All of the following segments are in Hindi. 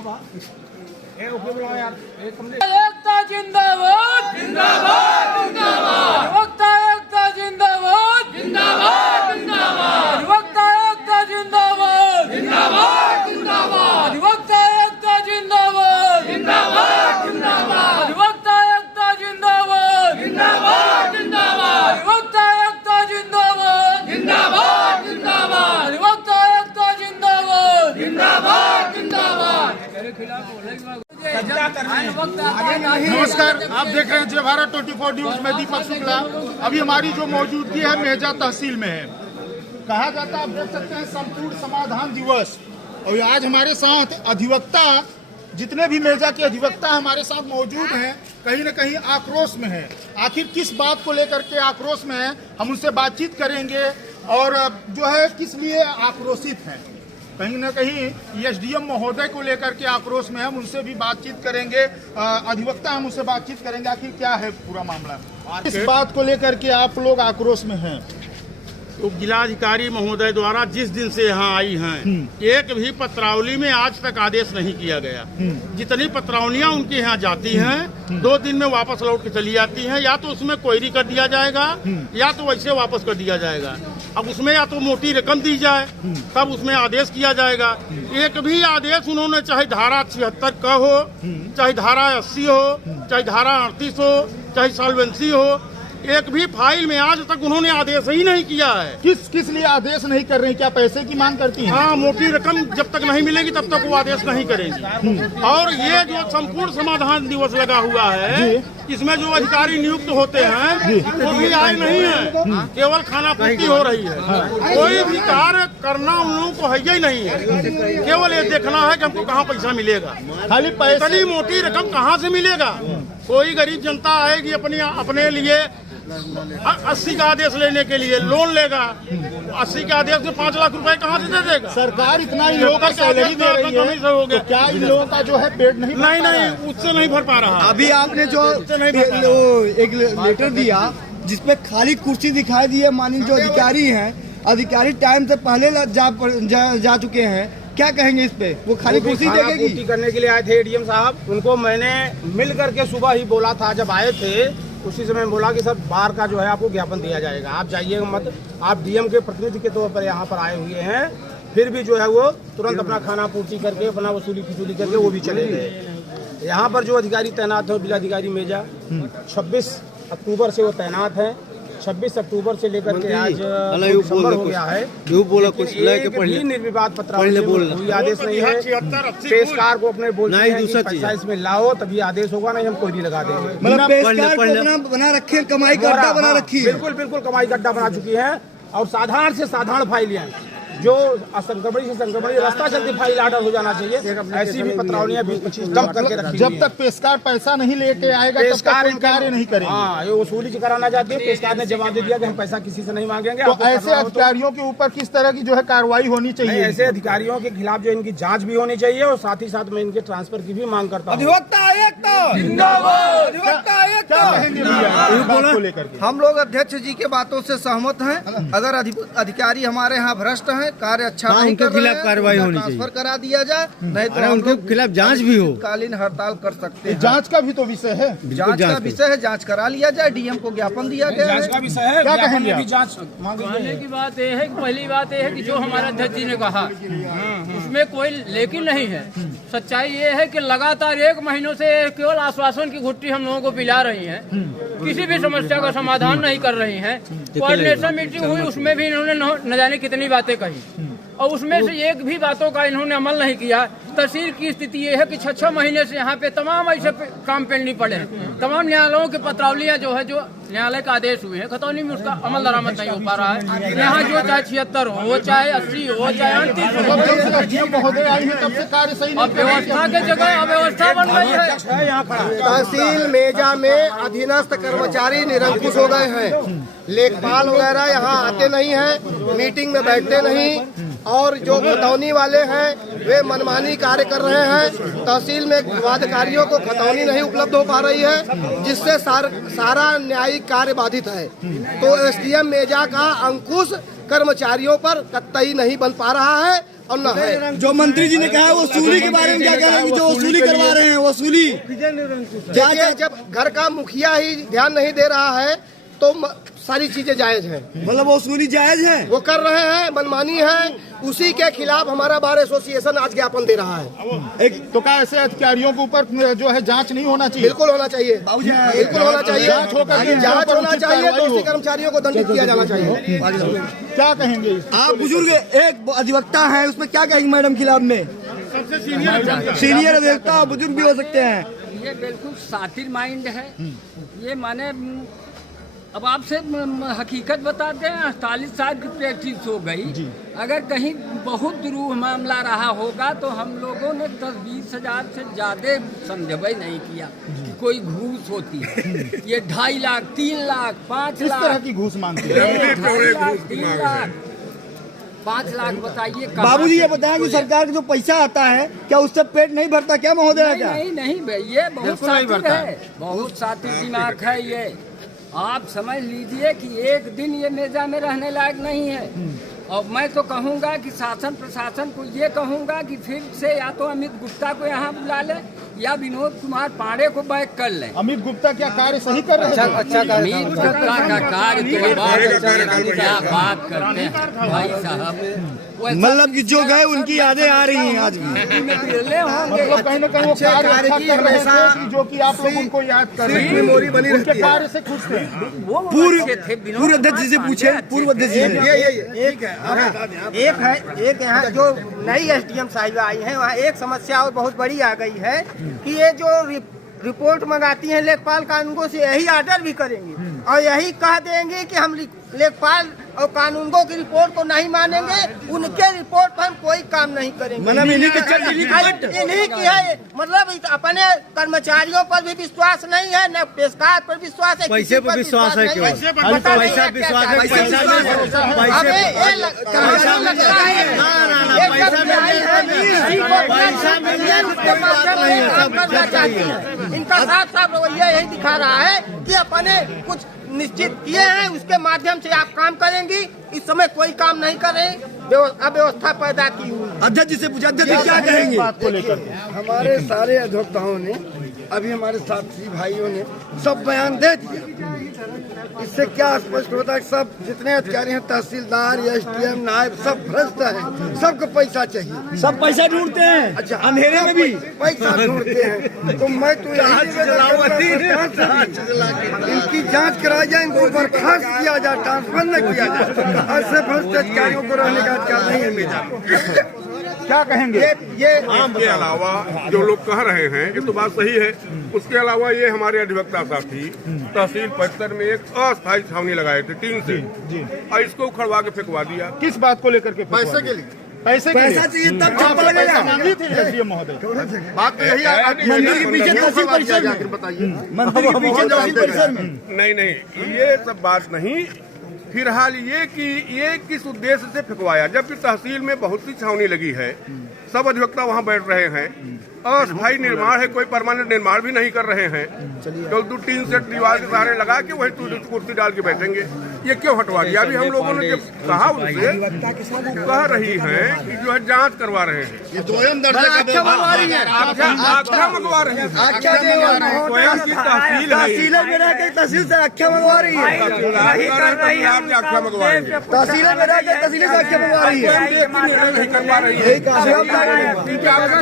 एकता जिंदाबाद जिंदाबाद जिंदाबाद, वक्ता एकता जिंदाबाद जिंदाबाद जिंदाबाद, वक्ता एकता जिंदाबाद जिंदाबाद जिंदाबाद, वक्ता एकता जिंदाबाद जिंदाबाद जिंदाबाद, वक्ता एकता जिंदाबाद जिंदाबाद जिंदाबाद, वक्ता एकता जिंदाबाद जिंदाबाद जिंदाबाद, वक्ता एकता जिंदाबाद जिंदाबाद जिंदाबाद। नमस्कार, आप देख रहे हैं जय भारत 24 न्यूज में दीपक शुक्ला। अभी हमारी जो मौजूदगी है मेजा तहसील में है। कहा जाता है, आप देख सकते हैं, संपूर्ण समाधान दिवस। और आज हमारे साथ अधिवक्ता, जितने भी मेजा के अधिवक्ता हमारे साथ मौजूद हैं, कहीं न कहीं आक्रोश में है। आखिर किस बात को लेकर के आक्रोश में है, हम उनसे बातचीत करेंगे और जो है किस लिए आक्रोशित हैं। कहीं ना कहीं एसडीएम महोदय को लेकर के आक्रोश में, हम उनसे भी बातचीत करेंगे। अधिवक्ता हम उनसे बातचीत करेंगे, आखिर क्या है पूरा मामला, इस बात को लेकर के आप लोग आक्रोश में हैं। उप जिलाधिकारी महोदय द्वारा जिस दिन से यहाँ आई हैं, एक भी पत्रावली में आज तक आदेश नहीं किया गया। जितनी पत्रावलियाँ उनके यहाँ जाती हैं 2 दिन में वापस लौट के चली जाती हैं। या तो उसमें क्वेरी कर दिया जाएगा या तो वैसे वापस कर दिया जाएगा। अब उसमें या तो मोटी रकम दी जाए तब उसमें आदेश किया जाएगा। एक भी आदेश उन्होंने, चाहे धारा 76 का हो, चाहे धारा 80 हो, चाहे धारा 38 हो, चाहे सॉल्वेंसी हो, एक भी फाइल में आज तक उन्होंने आदेश ही नहीं किया है। किस लिए आदेश नहीं कर रही? क्या पैसे की मांग करती हैं? हाँ, मोटी रकम जब तक नहीं मिलेगी तब तक वो आदेश नहीं करेगी। और ये जो संपूर्ण समाधान दिवस लगा हुआ है, इसमें जो अधिकारी नियुक्त होते हैं वो भी आए नहीं है, केवल खाना पूर्ति हो रही है। कोई भी कार्य करना उन लोगों को है ही नहीं है। केवल ये देखना है कि हमको कहाँ पैसा मिलेगा। खाली पैसा, इतनी मोटी रकम कहाँ से मिलेगा? कोई गरीब जनता आएगी अपने लिए 80 का आदेश लेने के लिए लोन लेगा, 80 के आदेश में 5 लाख रुपए कहाँ से दे देगा? सरकार इतना इन लोगों का सैलरी दे रही है, तो क्या इन लोगों का जो है पेट नहीं उससे नहीं भर पा रहा। अभी आपने जो एक लेटर दिया जिसपे खाली कुर्सी दिखाई दी है, माननीय जो अधिकारी हैं, अधिकारी टाइम से पहले जा चुके हैं, क्या कहेंगे इस पे? वो खाली कुर्सी देगी? पूर्ति करने के लिए आए थे एडीएम साहब, उनको मैंने मिल करके सुबह ही बोला था। जब आए थे उसी समय बोला कि सर बार का जो है आपको ज्ञापन दिया जाएगा, आप जाइएगा मत। आप डीएम के प्रतिनिधि के तौर पर यहाँ पर आए हुए हैं, फिर भी जो है वो तुरंत अपना खाना पूर्ति करके, अपना वसूली फिजूली करके वो भी चले गए। यहाँ पर जो अधिकारी तैनात है, जिलाधिकारी मेजा, 26 अक्टूबर से वो तैनात है। 26 अक्टूबर से लेकर के आज दिसंबर हो गया है, एक भी निर्विवाद पत्रावली कोई आदेश नहीं है। पेशकार को अपने बोलते हैं इसमें लाओ तभी आदेश होगा, नहीं हम कोई भी लगा देंगे। मतलब पेशकार को अपना बना रखे, कमाई का अड्डा बना रखी है। बिल्कुल कमाई का अड्डा बना चुकी है। और साधारण से साधारण फाइलें जो संक्रमणी से संक्रमणी रास्ता चलती फाइल ऑर्डर हो जाना चाहिए, ऐसी भी पत्रावलियां 20-25 जम करके रखी। जब तक पेशकार पैसा नहीं लेके आएगा तब तक कोई कार्य नहीं करेगा। हाँ, ये वसूली कराना चाहते हैं। पेशकार ने जवाब दे दिया कि हम पैसा किसी से नहीं मांगेंगे। तो ऐसे अधिकारियों के ऊपर किस तरह की जो है कार्रवाई होनी चाहिए? ऐसे अधिकारियों के खिलाफ जो इनकी जांच भी होनी चाहिए और साथ ही साथ मैं इनके ट्रांसफर की भी मांग करता हूँ। हम लोग अध्यक्ष जी के बातों से सहमत हैं। अगर अधिकारी हमारे यहाँ भ्रष्ट हैं, कार्य अच्छा नहीं कर रहे हैं, उनके खिलाफ कार्रवाई होनी चाहिए, ट्रांसफर करा दिया जाए, नहीं तो उनके खिलाफ जांच भी हो, कालीन हड़ताल कर सकते हैं। जांच का भी तो विषय है, जांच का विषय है, जांच करा लिया जाए। डीएम को ज्ञापन दिया गया है, जांच का विषय है। क्या कहेंगे? कहने की बात यह है कि पहली बात यह है कि जो हमारे अध्यक्ष जी ने कहा उसमें कोई लेकिन नहीं है। सच्चाई ये है कि लगातार 1 महीनों से केवल आश्वासन की घुट्टी हम लोगों को पिला रही हैं, किसी भी समस्या का समाधान नहीं कर रही हैं। कोऑर्डिनेशन मीटिंग हुई, उसमें भी इन्होंने न जाने कितनी बातें कही और उसमें से एक भी बातों का इन्होंने अमल नहीं किया। तहसील की स्थिति ये है कि 6-6 महीने से यहाँ पे तमाम ऐसे काम पेंडिंग पड़े हैं। तमाम न्यायालयों की पत्रावलियाँ जो है, जो न्यायालय का आदेश हुए हैं, खतौनी में उसका अमल दरामद नहीं हो पा रहा है। यहाँ जो चाहे 76 हो, चाहे 80 हो, चाहे 38 हो, व्यवस्था के जगह अव्यवस्था बन गई है। तहसील मेजा में अधीनस्थ कर्मचारी निरंकुश हो गए हैं। लेखपाल वगैरह यहाँ आते नहीं हैं, मीटिंग में बैठते नहीं, और जो खतौनी वाले हैं वे मनमानी कार्य कर रहे हैं। तहसील में अधिकारियों को खतौनी नहीं उपलब्ध हो पा रही है, जिससे सारा न्यायिक कार्य बाधित है। तो एसडीएम मेजा का अंकुश कर्मचारियों पर कतई नहीं बन पा रहा है और न है। जो मंत्री जी ने कहा वसूली के बारे में क्या कहेंगे, जो वसूली करवा रहे हैं वसूली? देखिए, जब घर का मुखिया ही ध्यान नहीं दे रहा है तो सारी चीजें जायज हैं। मतलब वसूली जायज है, वो कर रहे हैं, मनमानी है, उसी के खिलाफ हमारा बार एसोसिएशन आज ज्ञापन दे रहा है। तो क्या ऐसे अधिकारियों के ऊपर जो है जांच नहीं होना चाहिए? बिल्कुल होना चाहिए, बिल्कुल होना चाहिए, जांच होना चाहिए, दोषी कर्मचारियों को दंडित किया जाना चाहिए। क्या कहेंगे? आप बुजुर्ग एक अधिवक्ता हैं, उसमें क्या कहेंगे मैडम खिलाफ में? सबसे सीनियर अधिवक्ता बुजुर्ग भी हो सकते हैं। ये बिल्कुल सातिर माइंड है। ये माने अब आपसे हकीकत बताते हैं, 48 साल की प्रैक्टिस हो गई। अगर कहीं बहुत दुरूह मामला रहा होगा तो हम लोगों ने 10-20 हजार से ज्यादा संदेह नहीं किया कि कोई घूस होती है। ये 2.5 लाख, 3 लाख, 5 इस लाख, तरह की घूस मांगते हैं। 2.5 लाख, 3 लाख, 5 लाख, बताइए। बाबूजी ये बताएं कि सरकार का जो पैसा आता है क्या उससे पेट नहीं भरता क्या महोदय? क्या नहीं नहीं भाई, ये बहुत सातिर है, बहुत सातिर दिमाग है ये। आप समझ लीजिए कि एक दिन ये मेजा में रहने लायक नहीं है। और मैं तो कहूँगा कि शासन प्रशासन को ये कहूँगा कि फिर से या तो अमित गुप्ता को यहाँ बुला ले या विनोद कुमार पांडे को बैक कर ले। अमित गुप्ता क्या कार्य सही कर रहे हैं? अमित गुप्ता का कार्य क्या बात करते हैं भाई साहब। मतलब कि जो गए उनकी यादें आ रही हैं आज भी। मतलब कहीं न कहीं वो कार्य अच्छा कर रहे थे जो कि आप लोग उनको याद कर रहे हैं, उनके कार्य से खुश थे। पूर्व अध्यक्ष जी से पूछे, पूर्व अध्यक्ष जी से। एक यहाँ जो नई एसडीएम साहिबा आई है वहाँ एक समस्या और बहुत बड़ी आ गई है कि ये जो रिपोर्ट मंगाती हैं लेखपाल कानूनगो से यही ऑर्डर भी करेंगी और यही कह देंगे कि हम लेखपाल और कानूनगो की रिपोर्ट को नहीं मानेंगे, उनके रिपोर्ट पर हम कोई काम नहीं करेंगे। मतलब इन्हीं की है, मतलब अपने कर्मचारियों पर भी विश्वास नहीं है, न पेशकार पर विश्वास है, पैसे पर विश्वास है, केवल पैसा विश्वास है, इनका साफ साफ रवैया यही दिखा रहा है कि अपने कुछ निश्चित किए हैं उसके माध्यम से आप काम करेंगी। इस समय कोई काम नहीं कर रहे, अव्यवस्था पैदा की हुई। अध्यक्ष जी से पूछा, अध्यक्ष क्या कहेंगे? हमारे सारे अधिवक्ताओं ने, अभी हमारे साथी भाइयों ने सब बयान दे दिया। इससे क्या स्पष्ट होता है कि सब जितने अधिकारी हैं, तहसीलदार, एसडीएम, नायब, सब भ्रष्ट हैं, सबको पैसा चाहिए, सब पैसा ढूंढते हैं। अच्छा, अंधेरे में भी पैसा ढूंढते हैं। तो मैं तो इनकी जांच कराई जाए, इनको बर्खास्त किया जाए, ट्रांसफर न किया जाए। ऐसे भ्रष्ट अधिकारियों को रहने का अधिकार नहीं है मेरा। क्या कहेंगे? ये के अलावा जो लोग कह रहे हैं ये तो बात सही है। उसके अलावा ये हमारे अधिवक्ता साथी तहसील परिसर में एक अस्थायी छावनी लगाए थे टीन से, और इसको उखड़वा के फेंकवा दिया। किस बात को लेकर के? पैसे के लिए। पैसा चाहिए तब चप्पल लगेगा। मांगी थी एसडीएम महोदय। बात तो यही है, मंदिर के पीछे तहसील परिसर में, बताइए। मंदिर के पीछे तहसील परिसर में। नहीं, ये सब बात नहीं। फिलहाल ये कि ये किस उद्देश्य से फेंकवाया, जबकि तहसील में बहुत सी छावनी लगी है, सब अधिवक्ता वहाँ बैठ रहे हैं, अस्थायी निर्माण है, कोई परमानेंट निर्माण भी नहीं कर रहे हैं। तो 2 टीन सेट दीवार के सहारे लगा के वही कुर्सी डाल के बैठेंगे, ये क्यों हटवा दिया? अभी हम लोगों ने जब कहा उनसे, कह रही है कि जो है जांच करवा रहे हैं, आख्या मंगवा रही है, स्वयं की तहसील में रह के तहसील से आख्या मंगवा रही है, आख्या मंगवा रही है, तहसील में रह के तहसील से आख्या मंगवा रही है।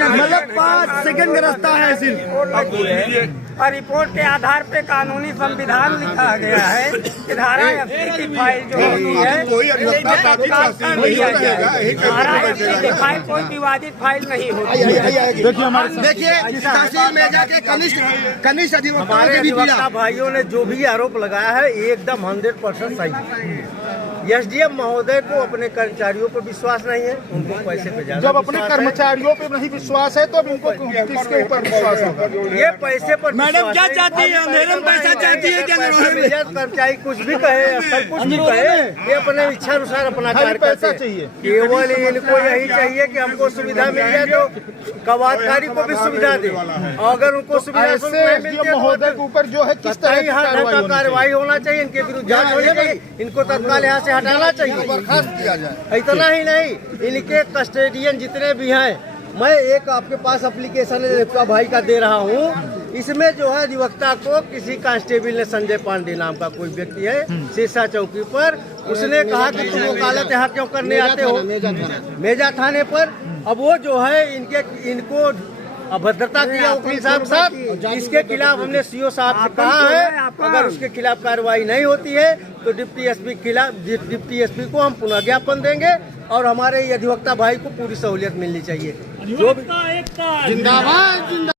मतलब 5 सेकंड का रास्ता है सिर्फ। और रिपोर्ट के आधार पे कानूनी संविधान लिखा गया है कि धारा 80 की फाइल जो होती है, धारा 80 की फाइल कोई विवादित फाइल नहीं होती है। देखिए, तहसील में जाके कनिष्ठ अधिवक्ता भाइयों ने जो भी आरोप लगाया है एकदम 100% सही है। एसडीएम महोदय को अपने कर्मचारियों पर विश्वास नहीं है, उनको पैसे पे ज्यादा। जब अपने कर्मचारियों पे नहीं विश्वास है तो उनको किसके ऊपर विश्वास होगा? ये पैसे पर मैडम क्या चाहती है? अंधेरे में पैसा चाहती है क्या? कर्मचारी कुछ भी कहे, अफसर कुछ भी कहे, ये अपने इच्छा अनुसार अपना कार्य करते हैं। केवल इनको यही चाहिए कि हमको सुविधा मिल जाए तो कवादकारी को भी सुविधा दे। अगर उनको सुविधा महोदय के ऊपर जो है किस तरह की कार्रवाई होना चाहिए, इनके विरुद्ध जांच होनी चाहिए, इनको तत्काल यहाँ से हटाना चाहिए, बर्खास्त किया जाए। इतना ही नहीं, इनके कस्टोडियन जितने भी हैं, मैं एक आपके पास एप्लीकेशन रेखा भाई का दे रहा हूँ। इसमें जो है अधिवक्ता को किसी कांस्टेबल ने, संजय पांडे नाम का कोई व्यक्ति है शीशा चौकी पर, उसने कहा कि तुम वकालत यहाँ क्यों करने आते हो मेजा थाने पर। अब वो जो है इनको अभद्रता किया वकील साहब, इसके खिलाफ हमने सीओ साहब से कहा है, अगर उसके खिलाफ कार्रवाई नहीं होती है तो डिप्टी एसपी को हम पुनः ज्ञापन देंगे और हमारे अधिवक्ता भाई को पूरी सहूलियत मिलनी चाहिए। जो भी जिंदाबाद।